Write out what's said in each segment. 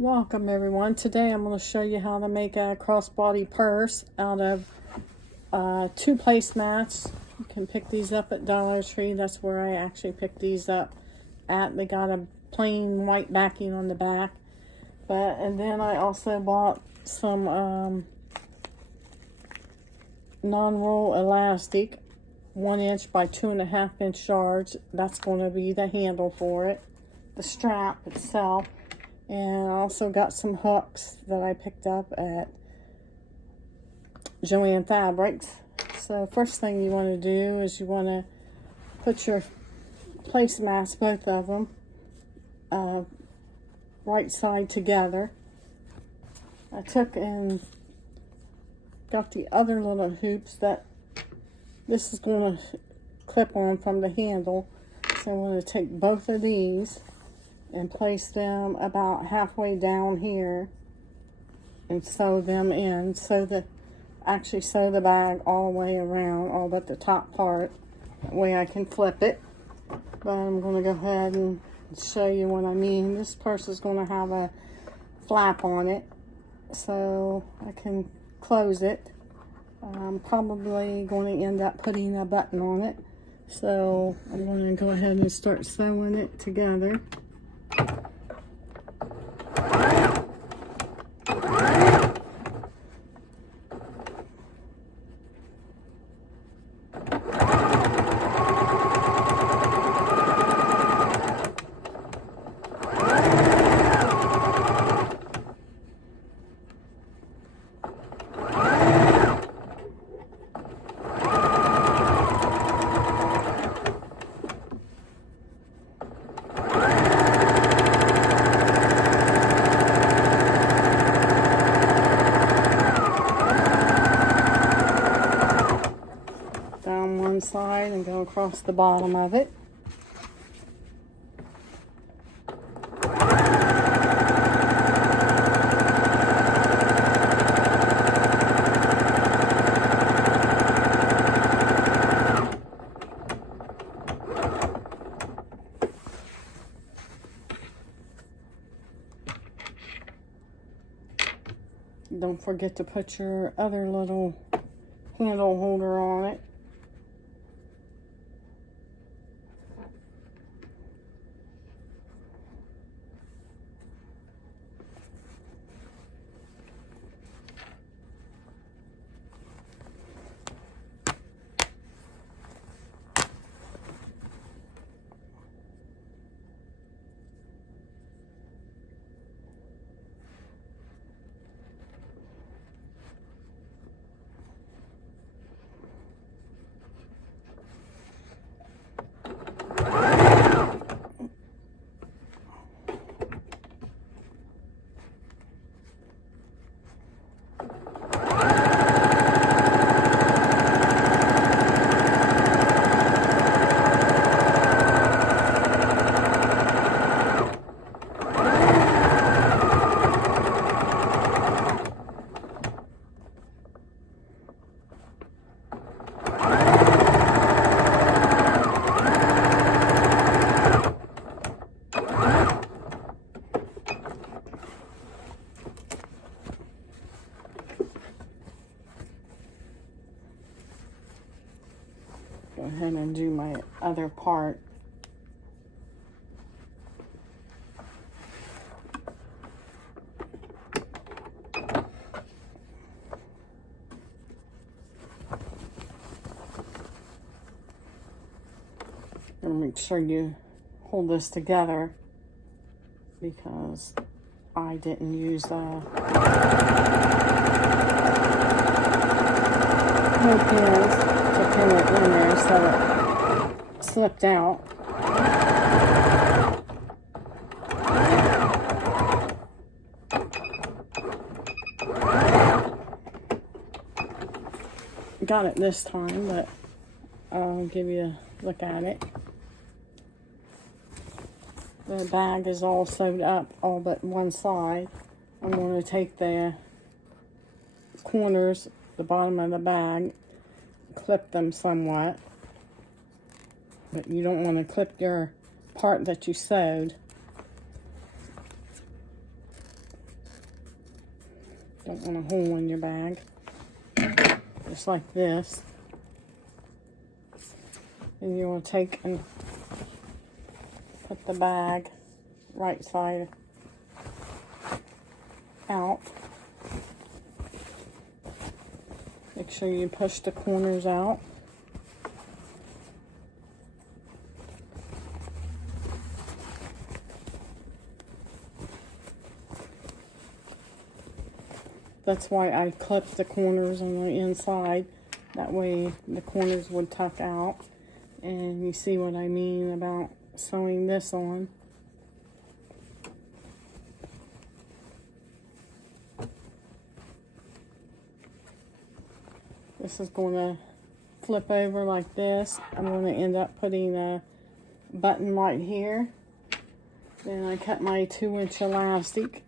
Welcome everyone. Today I'm going to show you how to make a crossbody purse out of 2 placemats. You can pick these up at Dollar Tree. That's where I actually picked these up at. They got a plain white backing on the back. And then I also bought some non-roll elastic, 1 inch by 2.5 inch yards. That's going to be the handle for it, the strap itself. And I also got some hooks that I picked up at Joann Fabrics. So first thing you want to do is you want to put your placemats, both of them, right side together. I took and got the other little hoops that this is going to clip on from the handle. So I'm going to take both of these and place them about halfway down here and sew them in, actually sew the bag all the way around, all but the top part. That way I can flip it. But I'm going to go ahead and show you what I mean. This purse is going to have a flap on it, so I can close it. I'm probably going to end up putting a button on it. So I'm going to go ahead and start sewing it together. Down one side and go across the bottom of it. Don't forget to put your other little handle holder on it. Go ahead and do my other part. And make sure you hold this together because I didn't use no pins to pin it in there, so it slipped out. Got it this time, but I'll give you a look at it. The bag is all sewed up, all but one side. I'm going to take the corners, the bottom of the bag, clip them somewhat. But you don't want to clip your part that you sewed. Don't want a hole in your bag. Just like this. And you want to take and put the bag right side out. Make sure you push the corners out. That's why I clipped the corners on the inside. That way the corners would tuck out. And you see what I mean about sewing this on. This is going to flip over like this. I'm going to end up putting a button right here. Then I cut my 2-inch elastic.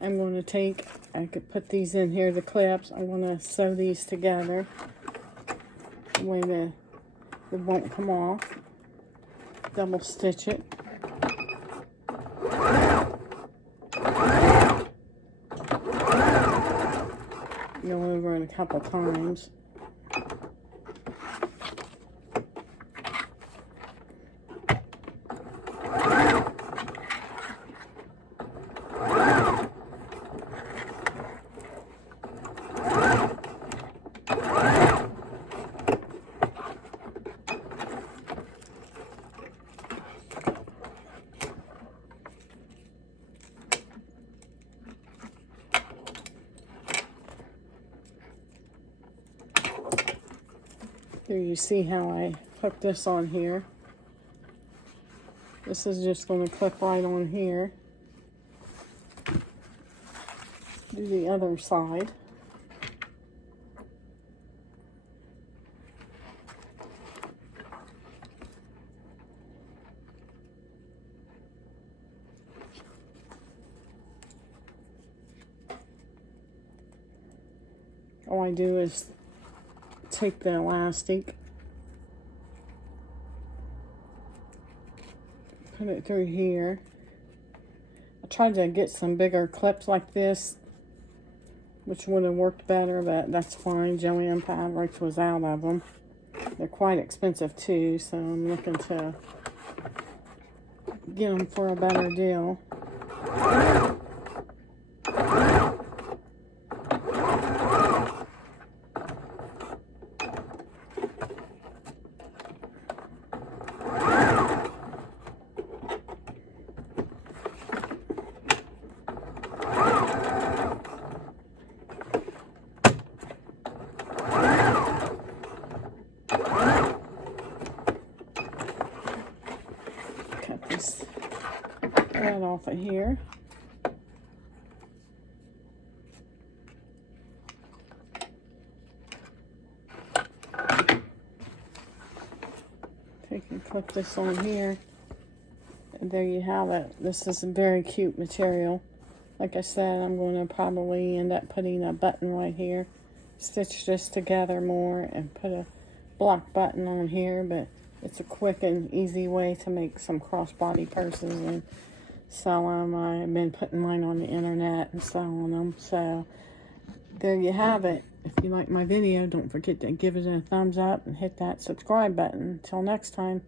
I'm going to take, I could put these in here, the clips. I'm going to sew these together. The way it won't come off. Double stitch it. Go over it a couple times. Here you see how I hook this on here. This is just going to clip right on here. Do the other side. All I do is take the elastic, put it through here. I tried to get some bigger clips like this, which would have worked better, but that's fine. Joanne Fabrics was out of them. They're quite expensive too, so I'm looking to get them for a better deal. Cut this right off of here. Take and clip this on here. And there you have it. This is a very cute material. Like I said, I'm going to probably end up putting a button right here. Stitch this together more and put a block button on here, but it's a quick and easy way to make some crossbody purses and sell them. I've been putting mine on the internet and selling them. So there you have it. If you like my video, don't forget to give it a thumbs up and hit that subscribe button. Until next time.